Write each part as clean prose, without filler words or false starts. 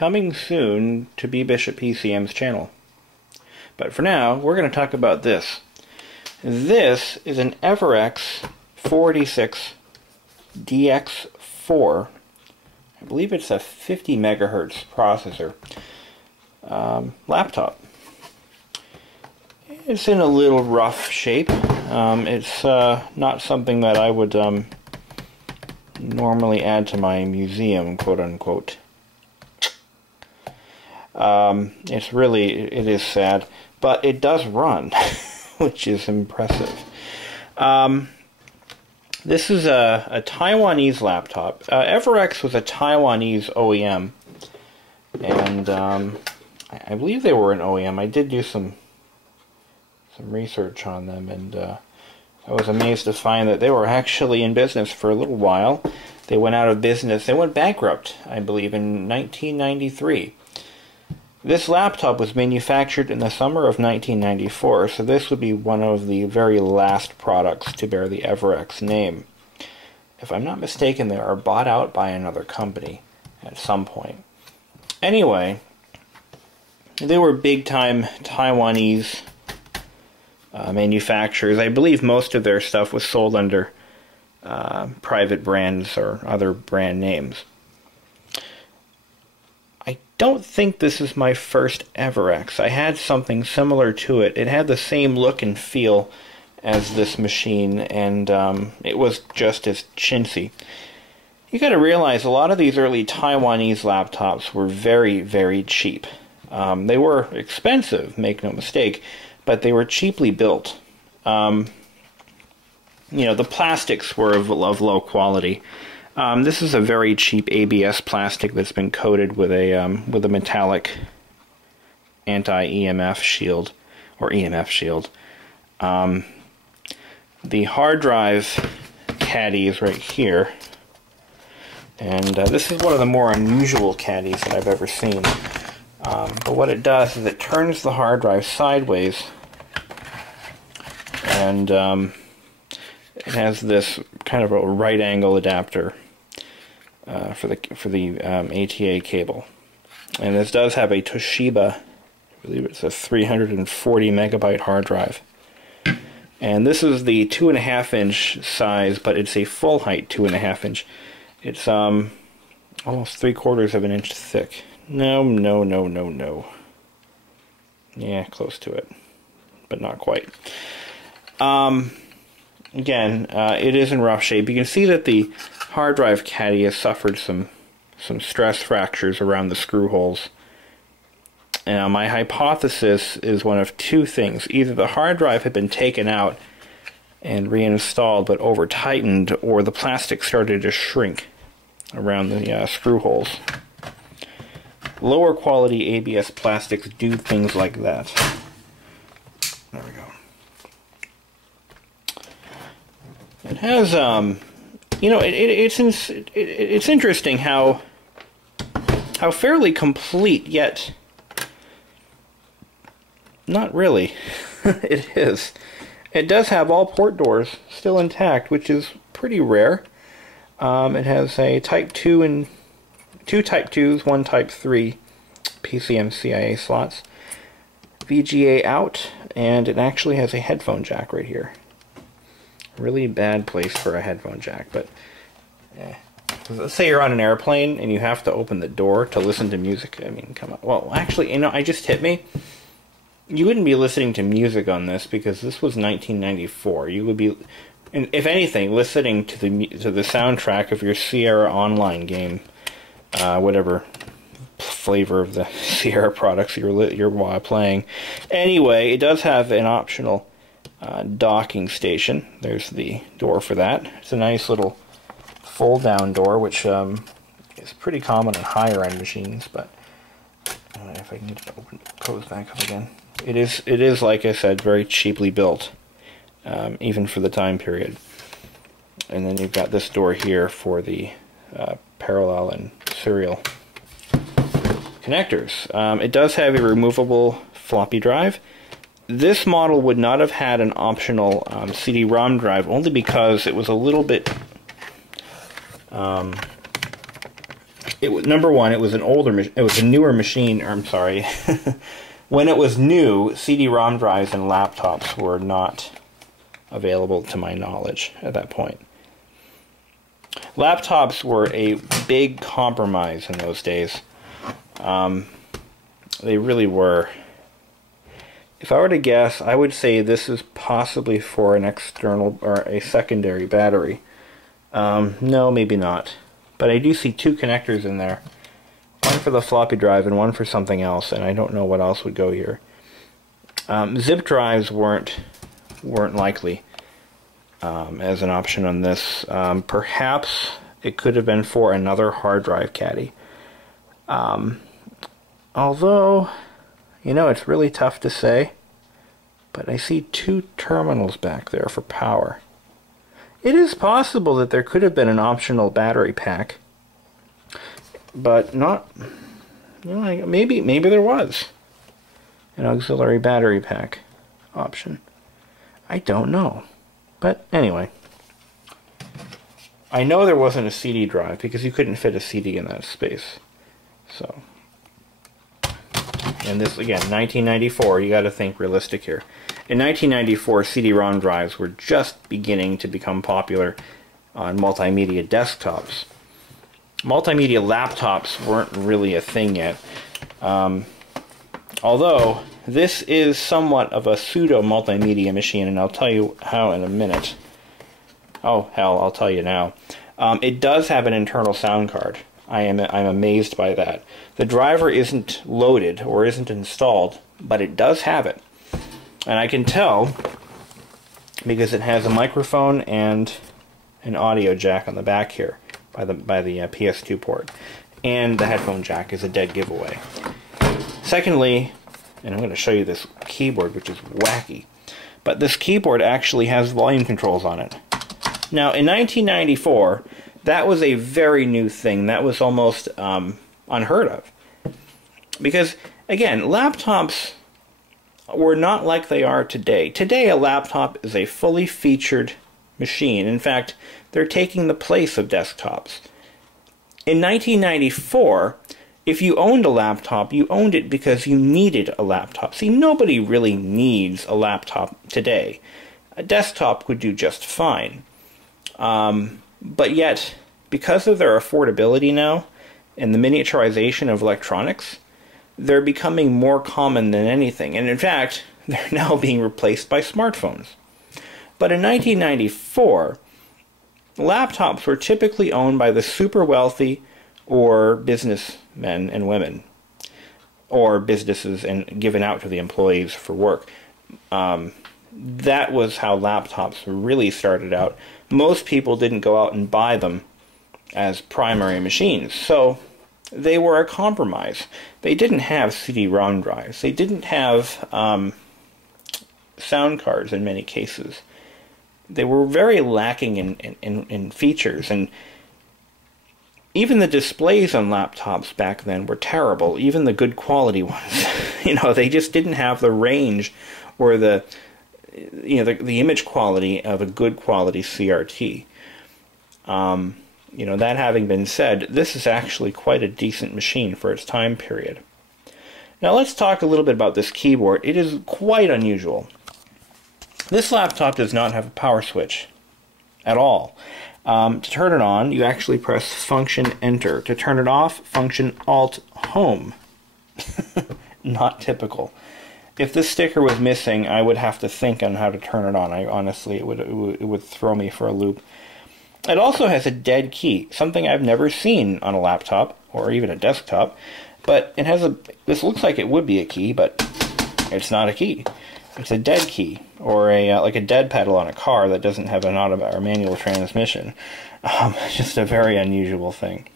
coming soon to BBISHOPPCM's channel. But for now, we're going to talk about this. This is an Everex 486 DX4. I believe it's a 50 megahertz processor laptop. It's in a little rough shape. It's not something that I would normally add to my museum, quote unquote. It is sad, but it does run, which is impressive. This is a Taiwanese laptop. Everex was a Taiwanese OEM, and I believe they were an OEM. I did do some research on them, and I was amazed to find that they were actually in business for a little while. They went out of business. They went bankrupt, I believe, in 1993. This laptop was manufactured in the summer of 1994, so this would be one of the very last products to bear the Everex name. If I'm not mistaken, they are bought out by another company at some point. Anyway, they were big-time Taiwanese manufacturers. I believe most of their stuff was sold under private brands or other brand names. I don't think this is my first Everex. I had something similar to it. It had the same look and feel as this machine, and it was just as chintzy. You got to realize a lot of these early Taiwanese laptops were very, very cheap. They were expensive, make no mistake, but they were cheaply built. You know, the plastics were of low quality. This is a very cheap ABS plastic that's been coated with a metallic anti-EMF shield, or EMF shield. The hard drive caddy is right here, and this is one of the more unusual caddies that I've ever seen. But what it does is it turns the hard drive sideways, and it has this kind of a right angle adapter for the ATA cable. And this does have a Toshiba, I believe it's a 340 megabyte hard drive. And this is the 2.5 inch size, but it's a full height 2.5 inch. It's almost 3/4 of an inch thick. No. Yeah, close to it, but not quite. Again, it is in rough shape. You can see that the hard drive caddy has suffered some stress fractures around the screw holes. And my hypothesis is one of two things. Either the hard drive had been taken out and reinstalled but over tightened, or the plastic started to shrink around the screw holes. Lower quality ABS plastics do things like that. There we go. It has, you know, it's interesting how fairly complete, yet not really. It is. It does have all port doors still intact, which is pretty rare. It has a Type 2 and 2 Type 2s, 1 Type 3 PCM-CIA slots, VGA out, and it actually has a headphone jack right here. Really bad place for a headphone jack, but let's say you're on an airplane and you have to open the door to listen to music. I mean, come on. Well, actually, you know, I just hit me. You wouldn't be listening to music on this because this was 1994. You would be, if anything, listening to the soundtrack of your Sierra Online game, whatever flavor of the Sierra products you're playing. Anyway, it does have an optional docking station. There's the door for that. It's a nice little fold-down door, which is pretty common on higher-end machines. But if I can get it to close back up again, it is like I said, very cheaply built, even for the time period. And then you've got this door here for the parallel and serial connectors. It does have a removable floppy drive. This model would not have had an optional CD-ROM drive, only because it was a little bit it was, number one, it was a newer machine. Or I'm sorry, when it was new, CD-ROM drives and laptops were not available to my knowledge at that point. Laptops were a big compromise in those days. They really were. If I were to guess, I would say this is possibly for an external or a secondary battery. No, maybe not. But I do see two connectors in there. One for the floppy drive and one for something else, and I don't know what else would go here. Zip drives weren't likely as an option on this. Perhaps it could have been for another hard drive caddy. Although, you know, it's really tough to say, but I see two terminals back there for power. It is possible that there could have been an optional battery pack, but not, you know, maybe there was an auxiliary battery pack option. I don't know. But anyway, I know there wasn't a CD drive because you couldn't fit a CD in that space. So, and this, again, 1994, you got to think realistic here. In 1994, CD-ROM drives were just beginning to become popular on multimedia desktops. Multimedia laptops weren't really a thing yet. Although, this is somewhat of a pseudo-multimedia machine, and I'll tell you how in a minute. Oh, hell, I'll tell you now. It does have an internal sound card. I'm amazed by that. The driver isn't loaded or isn't installed, but it does have it. And I can tell because it has a microphone and an audio jack on the back here by the PS2 port. And the headphone jack is a dead giveaway. Secondly, and I'm going to show you this keyboard, which is wacky, but this keyboard actually has volume controls on it. Now, in 1994, that was a very new thing. That was almost unheard of. Because, again, laptops were not like they are today. Today, a laptop is a fully featured machine. In fact, they're taking the place of desktops. In 1994, if you owned a laptop, you owned it because you needed a laptop. See, nobody really needs a laptop today. A desktop would do just fine. But yet, because of their affordability now and the miniaturization of electronics, they're becoming more common than anything. And in fact, they're now being replaced by smartphones. But in 1994, laptops were typically owned by the super wealthy or businessmen and women, or businesses and given out to the employees for work. That was how laptops really started out. Most people didn't go out and buy them as primary machines, so they were a compromise. They didn't have CD-ROM drives. They didn't have sound cards in many cases. They were very lacking in features, and even the displays on laptops back then were terrible, even the good quality ones. You know, they just didn't have the range or the image quality of a good quality CRT. You know, that having been said, this is actually quite a decent machine for its time period. Now let's talk a little bit about this keyboard. It is quite unusual. This laptop does not have a power switch at all. To turn it on, you actually press Function Enter. To turn it off, Function Alt Home. Not typical. If this sticker was missing, I would have to think on how to turn it on. Honestly, it would throw me for a loop. It also has a dead key, something I've never seen on a laptop or even a desktop. But it has this looks like it would be a key, but it's not a key. It's a dead key, or like a dead pedal on a car that doesn't have an automatic or manual transmission. Just a very unusual thing.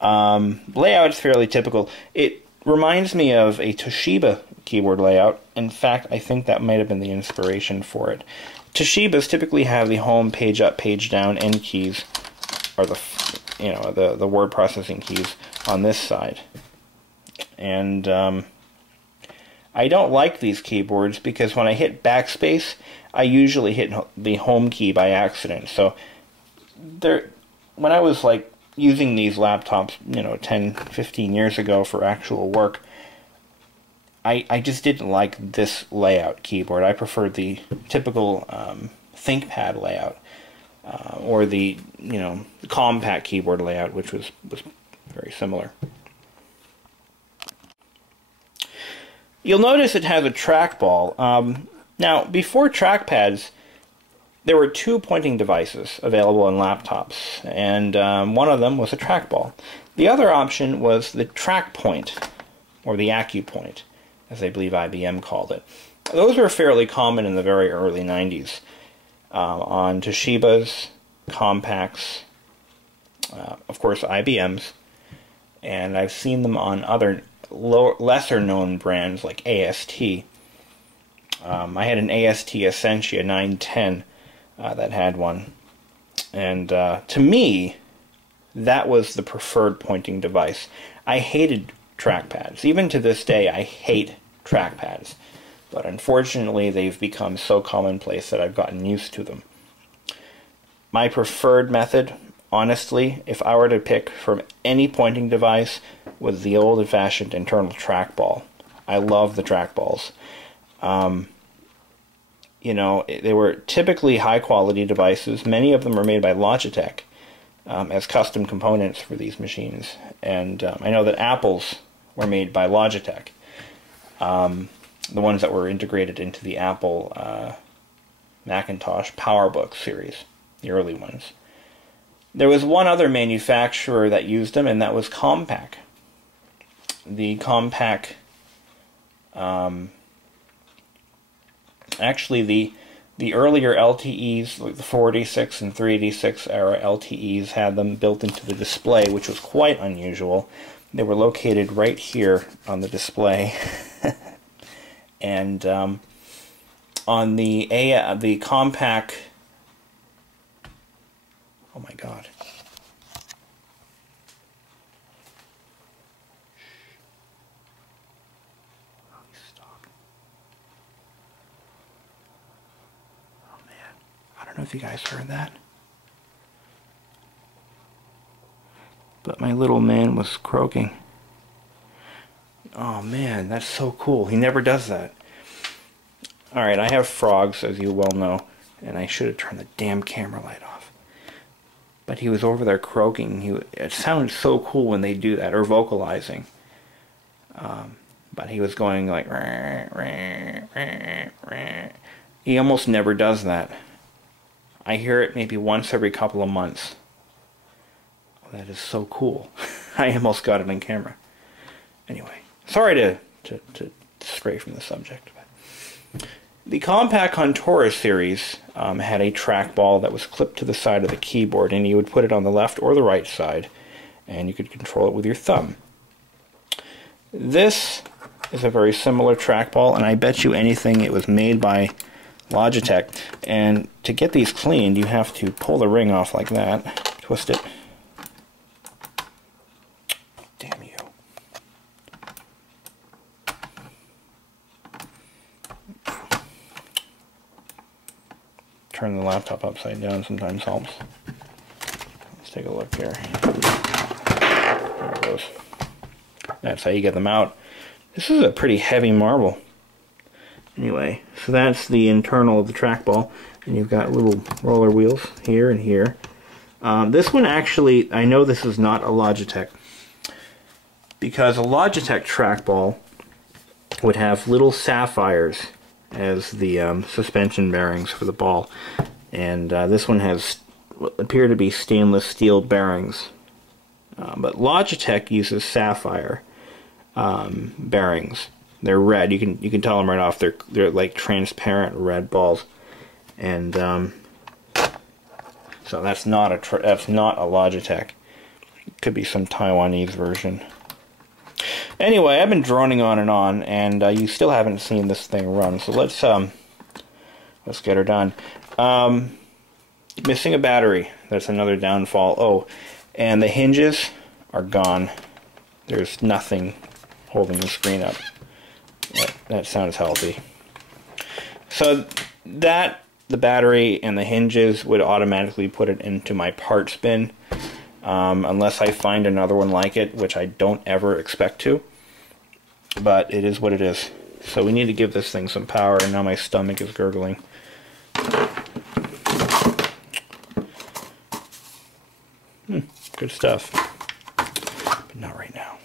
Layout is fairly typical. It reminds me of a Toshiba keyboard layout. In fact, I think that might have been the inspiration for it. Toshibas typically have the home, page up, page down end keys, or the word processing keys on this side. And I don't like these keyboards because when I hit backspace, I usually hit the home key by accident. So when I was like using these laptops, 10, 15 years ago for actual work, I just didn't like this layout keyboard. I preferred the typical ThinkPad layout, or the compact keyboard layout, which was very similar. You'll notice it has a trackball. Now, before trackpads, there were 2 pointing devices available on laptops, and one of them was a trackball. The other option was the TrackPoint, or the AccuPoint, as I believe IBM called it. Those were fairly common in the very early 90s on Toshibas, Compacts, of course IBMs, and I've seen them on other lesser known brands like AST. I had an AST Essentia 910 that had one, and to me that was the preferred pointing device. I hated trackpads. Even to this day I hate trackpads, but unfortunately they've become so commonplace that I've gotten used to them. My preferred method, honestly, if I were to pick from any pointing device, was the old-fashioned internal trackball. I love the trackballs. They were typically high-quality devices. Many of them were made by Logitech as custom components for these machines. And I know that Apple's were made by Logitech. The ones that were integrated into the Apple Macintosh PowerBook series, the early ones. There was one other manufacturer that used them, and that was Compaq. The Compaq, actually the earlier LTEs, like the 486 and 386 era LTEs, had them built into the display, which was quite unusual. They were located right here on the display. And on the Compaq, oh my god. Stop. Oh man, I don't know if you guys heard that, but my little man was croaking. Oh man, that's so cool. He never does that. Alright, I have frogs, as you well know, and I should have turned the damn camera light off. But he was over there croaking. It sounds so cool when they do that, or vocalizing. But he was going like... He almost never does that. I hear it maybe once every couple of months. That is so cool. I almost got it on camera. Anyway, sorry to stray from the subject. But the Compaq Contour series had a trackball that was clipped to the side of the keyboard, and you would put it on the left or the right side, and you could control it with your thumb. This is a very similar trackball, and I bet you anything it was made by Logitech. And to get these cleaned, you have to pull the ring off like that, twist it. Damn you. Turn the laptop upside down sometimes helps. Let's take a look here. There it goes. That's how you get them out. This is a pretty heavy marble. Anyway, so that's the internal of the trackball, and you've got little roller wheels here and here. This one actually, I know this is not a Logitech, because a Logitech trackball would have little sapphires as the suspension bearings for the ball, and this one has what appear to be stainless steel bearings, but Logitech uses sapphire bearings. They're red. You can tell them right off. They're like transparent red balls, and so that's not a Logitech. It could be some Taiwanese version. Anyway, I've been droning on, and you still haven't seen this thing run. So let's get her done. Missing a battery. That's another downfall. Oh, and the hinges are gone. There's nothing holding the screen up. That sounds healthy. So the battery and the hinges would automatically put it into my parts bin. unless I find another one like it, which I don't ever expect to. But it is what it is. So we need to give this thing some power, and now my stomach is gurgling. Good stuff. But not right now.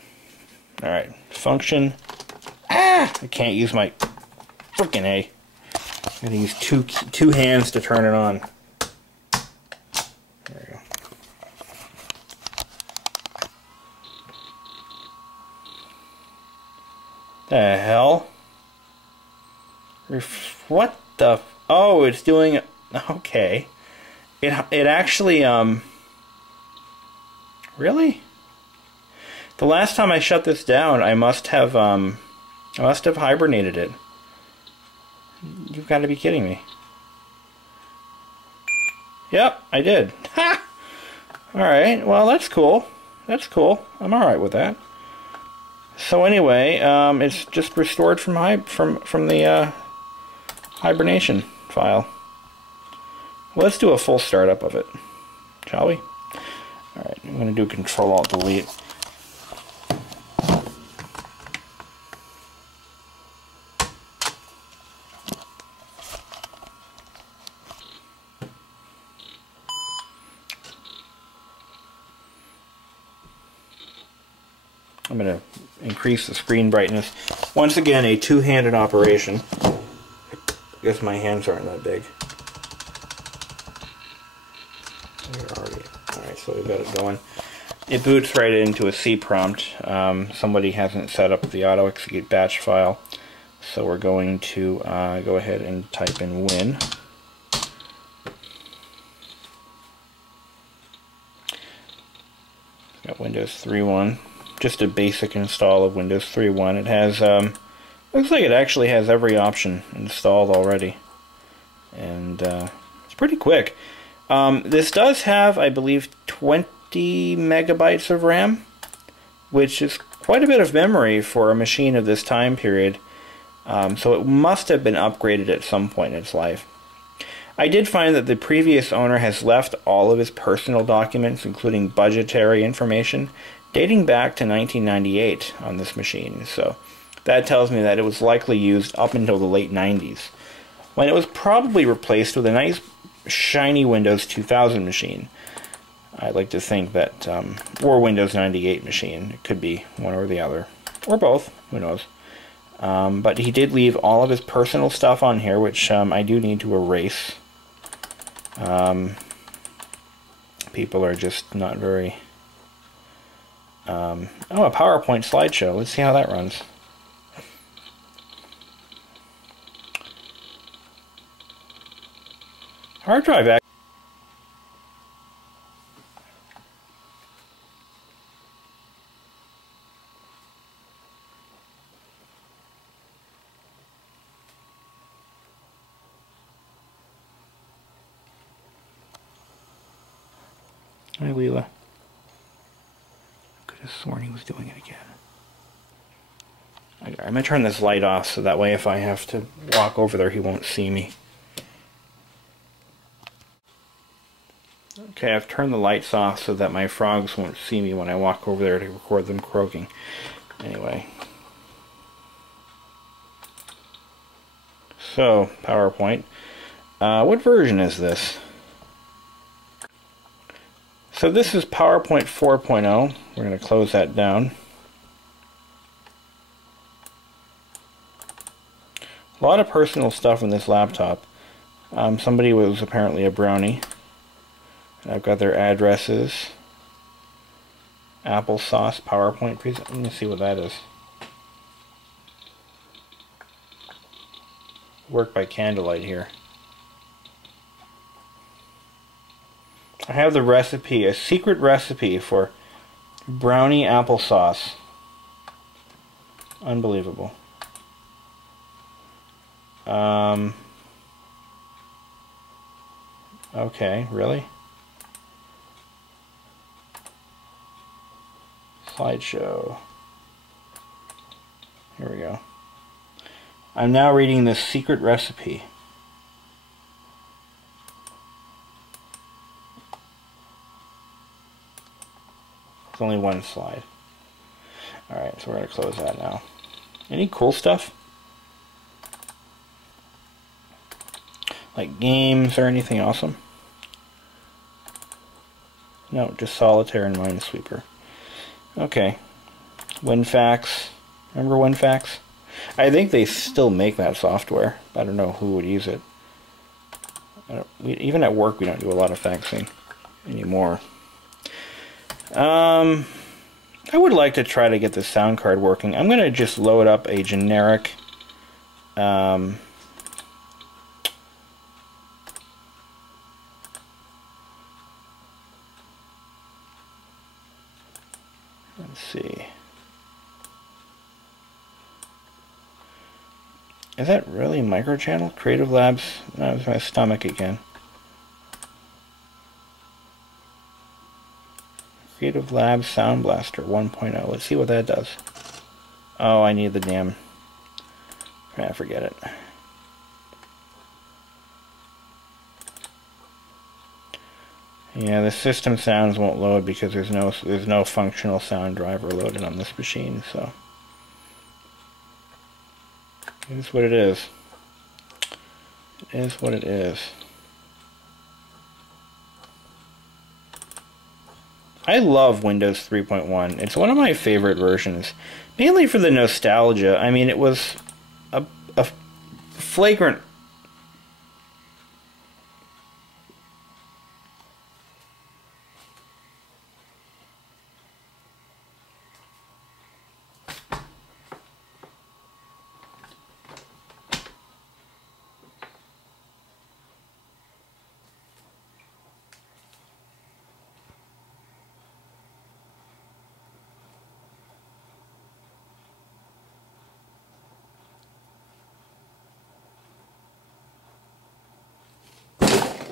Alright, function. Ah! I can't use my frickin' A. I'm gonna use two hands to turn it on. There we go. The hell? What the? Oh, it's doing. Okay. It actually Really? The last time I shut this down, I must have hibernated it. You've got to be kidding me. Yep, I did. Ha! Alright, well that's cool. That's cool. I'm alright with that. So anyway, it's just restored from the hibernation file. Well, let's do a full startup of it, shall we? Alright, I'm going to do Control-Alt-Delete. I'm going to increase the screen brightness. Once again, a two-handed operation. I guess my hands aren't that big. Alright, so we've got it going. It boots right into a C prompt. Somebody hasn't set up the auto execute batch file, so we're going to go ahead and type in win. Got Windows 3.1. Just a basic install of Windows 3.1. It has, looks like it actually has every option installed already, and it's pretty quick. This does have, I believe, 20 megabytes of RAM, which is quite a bit of memory for a machine of this time period. So it must have been upgraded at some point in its life. I did find that the previous owner has left all of his personal documents, including budgetary information, dating back to 1998 on this machine. So that tells me that it was likely used up until the late 90s, when it was probably replaced with a nice shiny Windows 2000 machine. I'd like to think that, or Windows 98 machine. It could be one or the other, or both, who knows. But he did leave all of his personal stuff on here, which I do need to erase. People are just not very... oh, a PowerPoint slideshow. Let's see how that runs. Hard drive act. Hi, Leela. Could have sworn he was doing it again. I'm going to turn this light off so that way if I have to walk over there he won't see me. Okay, I've turned the lights off so that my frogs won't see me when I walk over there to record them croaking. Anyway. So, PowerPoint. What version is this? So this is PowerPoint 4.0. We're going to close that down. A lot of personal stuff in this laptop. Somebody was apparently a brownie. I've got their addresses. Applesauce PowerPoint present. Let me see what that is. Work by candlelight here. I have the recipe, a secret recipe for brownie applesauce. Unbelievable. Okay, really? Slideshow. Here we go. I'm now reading the secret recipe. It's only one slide. Alright, so we're going to close that now. Any cool stuff? Like games or anything awesome? No, just Solitaire and Minesweeper. Okay. WinFax. Remember WinFax? I think they still make that software. I don't know who would use it. Even at work, we don't do a lot of faxing anymore. I would like to try to get the sound card working. I'm going to just load up a generic let's see. Is that really microchannel? Creative Labs? That was my stomach again. Creative Labs Sound Blaster 1.0. Let's see what that does. Oh, I need the damn... Ah, forget it. Yeah, the system sounds won't load because there's no functional sound driver loaded on this machine, so... It is what it is. It is what it is. I love Windows 3.1. It's one of my favorite versions, mainly for the nostalgia. I mean, it was a flagrant...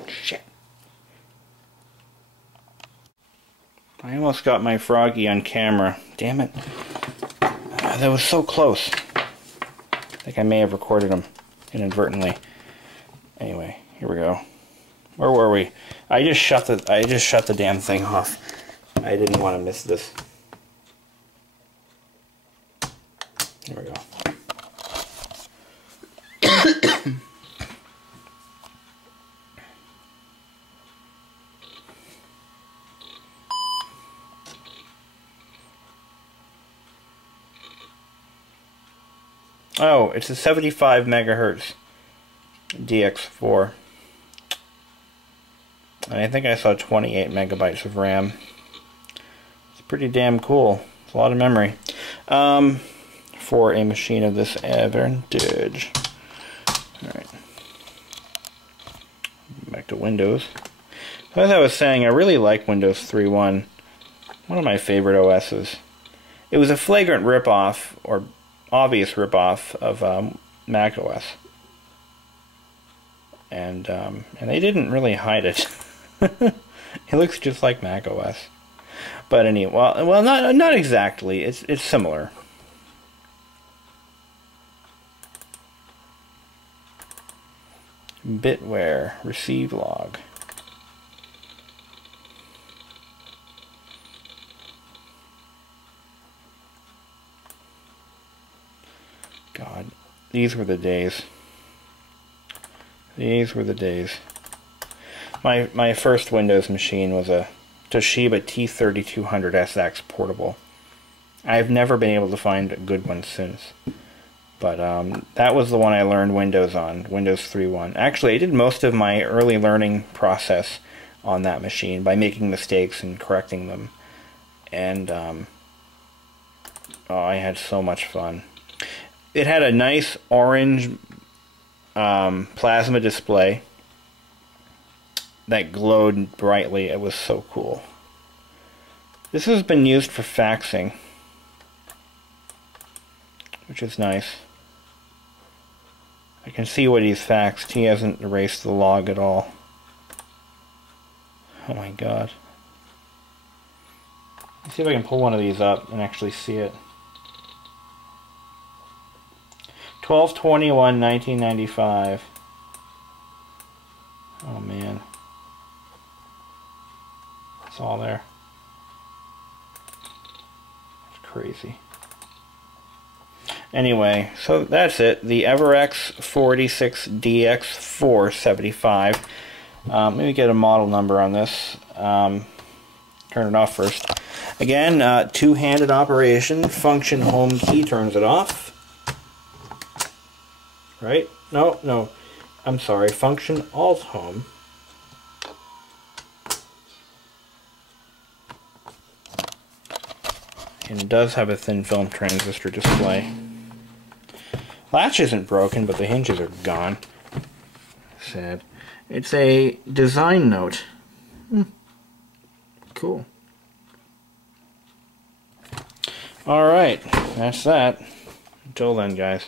Shit. I almost got my Froggy on camera. Damn it. That was so close. I think I may have recorded him inadvertently. Anyway, here we go. Where were we? I just shut the damn thing off. I didn't want to miss this. Here we go. Oh, it's a 75 megahertz DX4. And I think I saw 28 megabytes of RAM. It's pretty damn cool. It's a lot of memory. For a machine of this vintage. Alright. Back to Windows. As I was saying, I really like Windows 3.1. One of my favorite OSs. It was a flagrant ripoff, or obvious ripoff of Mac OS, and they didn't really hide it. It looks just like Mac OS, but anyway, well, not exactly. It's similar. Bitware receive log. God, these were the days. These were the days. My first Windows machine was a Toshiba T3200SX portable. I've never been able to find a good one since. But that was the one I learned Windows on, Windows 3.1. Actually, I did most of my early learning process on that machine by making mistakes and correcting them. And oh, I had so much fun. It had a nice orange plasma display that glowed brightly. It was so cool. This has been used for faxing, which is nice. I can see what he's faxed. He hasn't erased the log at all. Oh my god. Let's see if I can pull one of these up and actually see it. 12/21/1995. Oh man. It's all there. crazy. Anyway, so that's it. The Everex 46 DX4 75. Let me get a model number on this. Turn it off first. Again, two-handed operation. Function home key turns it off. Right? No. I'm sorry. Function alt home. And it does have a thin film transistor display. Latch isn't broken, but the hinges are gone. Sad. It's a Designote. Cool. Alright, that's that. Until then, guys.